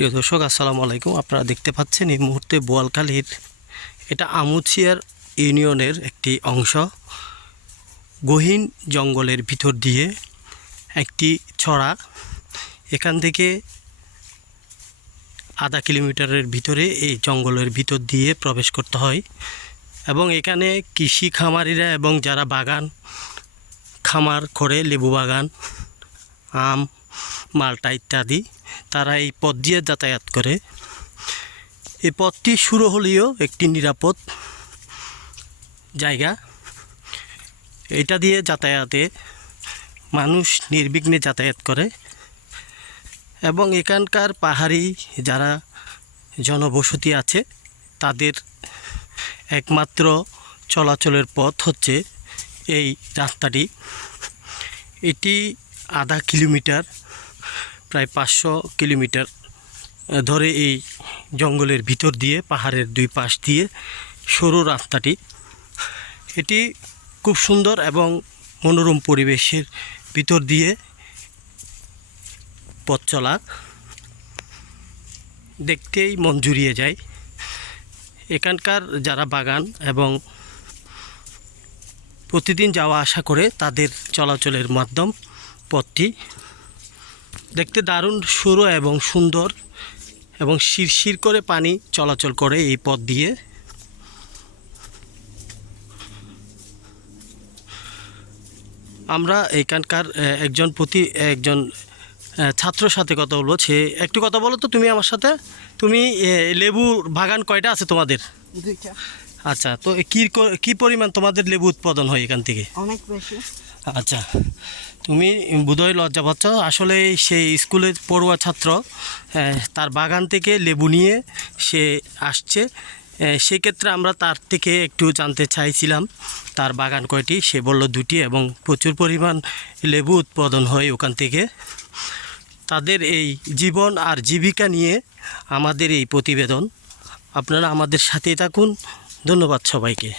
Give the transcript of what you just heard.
প্রিয় দর্শক আসসালামু আলাইকুম। আপনারা দেখতে পাচ্ছেন এই মুহূর্তে বোয়ালখালীর এটা আমুচিয়ার ইউনিয়নের একটি অংশ গহীন জঙ্গলের ভিতর দিয়ে একটি ছড়া। এখান থেকে আধা কিলোমিটারের ভিতরে এই জঙ্গলের ভিতর দিয়ে প্রবেশ করতে হয় এবং এখানে কৃষি খামারিরা এবং যারা বাগান খামার করে লেবু বাগান, আম, মালটা ইত্যাদি, তারা এই পথ দিয়ে যাতায়াত করে। এই পথটি শুরু হলেও একটি নিরাপদ জায়গা। এটা দিয়ে যাতায়াতে মানুষ নির্বিঘ্নে যাতায়াত করে এবং এখানকার পাহাড়ি যারা জনবসতি আছে তাদের একমাত্র চলাচলের পথ হচ্ছে এই রাস্তাটি। এটি আধা কিলোমিটার, প্রায় 500 কিলোমিটার ধরে এই জঙ্গলের ভিতর দিয়ে পাহাড়ের দুই পাশ দিয়ে সরু রাস্তাটি। এটি খুব সুন্দর এবং মনোরম পরিবেশের ভিতর দিয়ে পথ চলা, দেখতেই মন জুড়িয়ে যায়। এখানকার যারা বাগান এবং প্রতিদিন যাওয়া আসা করে তাদের চলাচলের মাধ্যম পথটি দেখতে দারুণ সরু এবং সুন্দর এবং শিরশির করে পানি চলাচল করে এই পথ দিয়ে। আমরা এখানকার একজন ছাত্রর সাথে কথা বলবো। সে একটু কথা বলো তো তুমি আমার সাথে। তুমি লেবু বাগান কয়টা আছে তোমাদের? দুইটা। আচ্ছা, তো কি পরিমাণ তোমাদের লেবু উৎপাদন হয় এখান থেকে? অনেক বেশি। আচ্ছা, তুমি বোধহয় লজ্জা পাচ্ছ। আসলে সেই স্কুলের পড়ুয়া ছাত্র, তার বাগান থেকে লেবু নিয়ে সে আসছে। সেক্ষেত্রে আমরা তার থেকে একটু জানতে চাইছিলাম তার বাগান কয়টি। সে বলল 2টি এবং প্রচুর পরিমাণ লেবু উৎপাদন হয় ওখান থেকে। তাদের এই জীবন আর জীবিকা নিয়ে আমাদের এই প্রতিবেদন। আপনারা আমাদের সাথেই থাকুন। ধন্যবাদ সবাইকে।